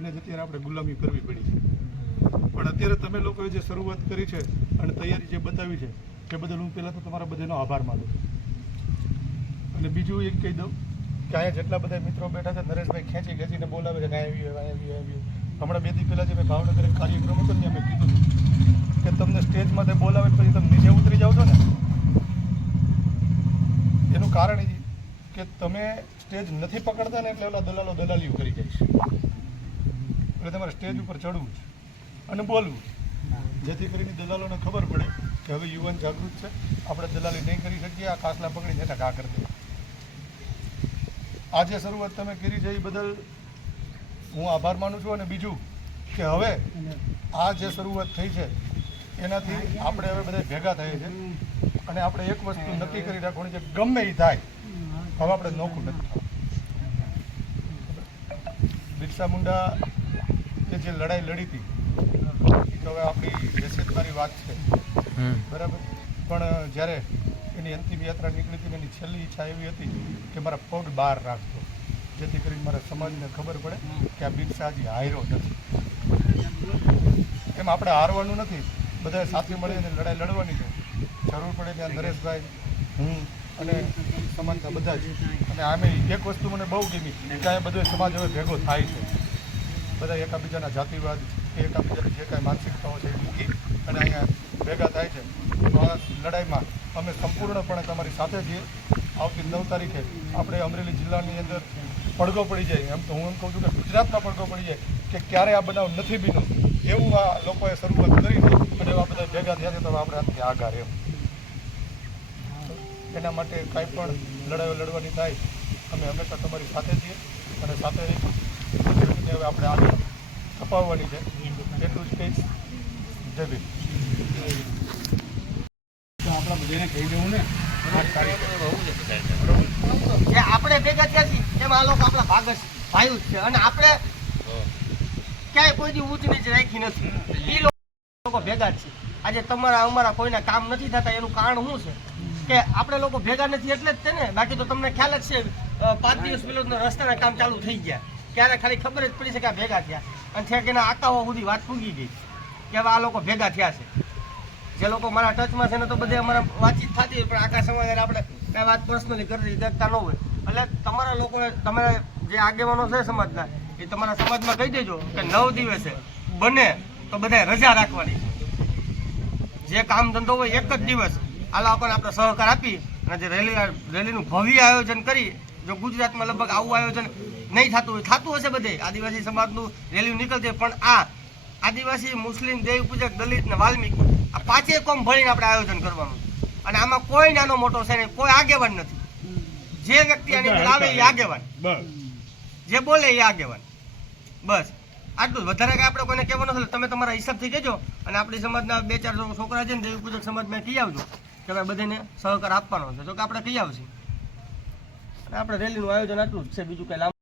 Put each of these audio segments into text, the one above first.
એને જ અત્યારે આપણે ગુલામી કરવી પડી છે. પણ અત્યારે તમે લોકોએ જે શરૂઆત કરી છે અને તૈયારી જે બતાવી છે તે બદલ હું પહેલાં તો તમારા બધાનો આભાર માનું અને બીજું એક કહી દઉં કે અહીંયા જેટલા બધા મિત્રો બેઠા છે, નરેશભાઈ ખેંચી ખેંચીને બોલાવે છે કે આવ્યું, અહીંયા આવ્યું. હમણાં બે દી પહેલાં જે મેં ભાવનગર એક કાર્યક્રમ હતો ને ત્યાં મેં કીધું કે તમને સ્ટેજમાં બોલાવે પછી તમે નીચે ઉતરી જાઓ છો ને? એનું કારણ એ કે તમે સ્ટેજ નથી પકડતા ને એટલે ઓલા દલાલો દલાલીઓ કરી જાય છે. એટલે તમારે સ્ટેજ ઉપર ચડવું છે અને બોલવું જેથી કરીને દલાલોને ખબર પડે કે હવે યુવાન જાગૃત છે. આપણે દલાલી નહીં કરી શકીએ, આ કાસલા પકડી હેઠા ઘા કરી દે આ જે શરૂઆત તમે કરી છે એ બદલ હું આભાર માનું છું અને બીજું કે હવે આ જે શરૂઆત થઈ છે, એનાથી આપણે હવે બધા ભેગા થઈએ છે અને આપણે એક વસ્તુ નક્કી કરી રાખવાની છે, ગમે એ થાય, હવે આપણે નોખું નથી બિરસા મુંડા એ જે લડાઈ લડી હતી તો હવે આપણી હેસિયતવાળી વાત છે. બરાબર? પણ જ્યારે એની અંતિમ યાત્રા નીકળી હતી એની છેલ્લી ઈચ્છા એવી હતી કે મારા પગ બહાર રાખતો જેથી કરીને મારા સમાજને ખબર પડે કે આ બિરસા હજી હાર્યો નથી. એમ આપણે હારવાનું નથી. બધા સાથે મળીને લડાઈ લડવાની છે. જરૂર પડે ત્યાં નરેશભાઈ હું અને સમાજના બધા જ. અને આમે એક વસ્તુ મને બહુ ગમી કે આ બધો સમાજ હવે ભેગો થાય છે. બધા એકાબીજાના જાતિવાદ કે એકાબીજાની જે કાંઈ માનસિકતાઓ છે એ મૂકી અને અહીંયા ભેગા થાય છે. તો આ લડાઈમાં અમે સંપૂર્ણપણે તમારી સાથે છીએ. આવતી નવ તારીખે આપણે અમરેલી જિલ્લાની અંદર પડઘો પડી જાય. એમ તો હું એમ કહું છું કે ગુજરાતમાં પડઘો પડી જાય કે ક્યારે આ બનાવ નથી બીનો એવું આ લોકોએ શરૂઆત કરી અને એવા બધા ભેગા થયા છે તો આપણે આનાથી આઘાર એમ. એના માટે કાંઈ પણ લડાઈઓ લડવાની થાય, અમે હંમેશા તમારી સાથે છીએ અને સાથે રહીશું. હવે આપણે આગળ કપાવવાની છે. એટલું જ કહીશ. જય ભીમ. ભેગા થયા છીએ, એમાં આ લોકો આપણા ભાગ જ છે. અને આપણે ક્યાંય કોઈ ઊંચ નીચ રાખી નથી. એ લોકો ભેગા છે. આજે તમારા અમારા કોઈના કામ નથી થતા, એનું કારણ શું છે? કે આપણે લોકો ભેગા નથી એટલે જ છે ને. બાકી તો તમને ખ્યાલ જ છે પાંચ દિવસ પેલો રસ્તાના કામ ચાલુ થઈ ગયા. ત્યારે ખાલી ખબર જ પડી છે કે ભેગા થયા. અને છેક એના આકાઓ સુધી વાત પૂગી ગઈ કે આ લોકો ભેગા થયા છે. જે લોકો મારા ટચમાં છે ને તો બધે અમારા વાતચીત થતી હોય, પણ આખા સમય આપણે કાંઈ વાત પર્સનલી કરી દેખતા ન હોય. એટલે તમારા લોકોને તમારા જે આગેવાનો છે સમાજના, એ તમારા સમાજમાં કહી દેજો કે નવ દિવસે બને તો બધા રજા રાખવાની જે કામ ધંધો હોય એક જ દિવસ આ લોકોને આપણે સહકાર આપી અને જે રેલી, રેલીનું ભવ્ય આયોજન કરી જો ગુજરાતમાં લગભગ આવું આયોજન નહીં થતું હોય, થતું હશે બધે. આદિવાસી સમાજનું રેલી નીકળશે પણ આ આદિવાસી મુસ્લિમ દેવ પૂજક દલિત ને વાલ્મીક, આ પાંચે કોમ ભણીને આપણે આયોજન કરવાનું. અને આમાં કોઈ નાનો મોટો છે નહીં, કોઈ આગેવાન નથી. જે વ્યક્તિ આની અંદર આવે એ આગેવાન. જે બોલે એ આગેવાન. બસ. આટલું વધારે કાંઈ આપણે કોઈને કહેવાનું નથી તમે તમારા હિસાબથી કહેજો અને આપણી સમાજના બે ચાર છોકરા છે ને દેવી પૂજક સમાજમાં કહી આવજો કે ભાઈ બધાને સહકાર આપવાનો છે. તો કે આપણે કહી આવશે. આપણે રેલીનું આયોજન આટલું જ છે બીજું કઈ લાંબુ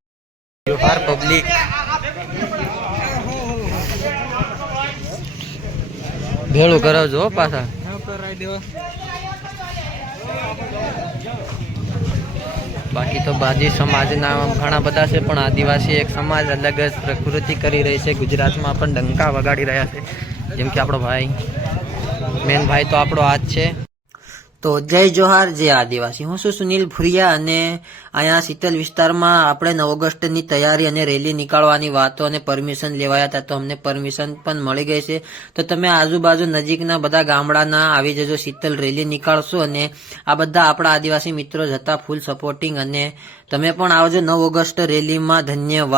જોહાર પબ્લિક ભેળું કરાવજો હો પાછા. બાકી તો બાજી સમાજના ઘણા બધા છે પણ આદિવાસી એક સમાજ અલગ જ પ્રકૃતિ કરી રહી છે. ગુજરાતમાં પણ ડંકા વગાડી રહ્યા છે. જેમ કે આપણો ભાઈ. મેન ભાઈ તો આપણો હાથ છે. તો જય જોહાર, જય આદિવાસી. હું છું સુનિલ ભુરિયા અને અહીંયા શીતલ વિસ્તારમાં આપણે નવ ઓગસ્ટની તૈયારી અને રેલી નીકાળવાની વાતો અને પરમિશન લેવાયા હતા, તો અમને પરમિશન પણ મળી ગઈ છે. તો તમે આજુબાજુ નજીકના બધા ગામડાના આવી જજો શીતલ રેલી નીકાળશો અને આ બધા આપણા આદિવાસી મિત્રો જ હતા ફૂલ સપોર્ટિંગ અને તમે પણ આવજો નવ ઓગસ્ટ રેલીમાં. ધન્યવાદ.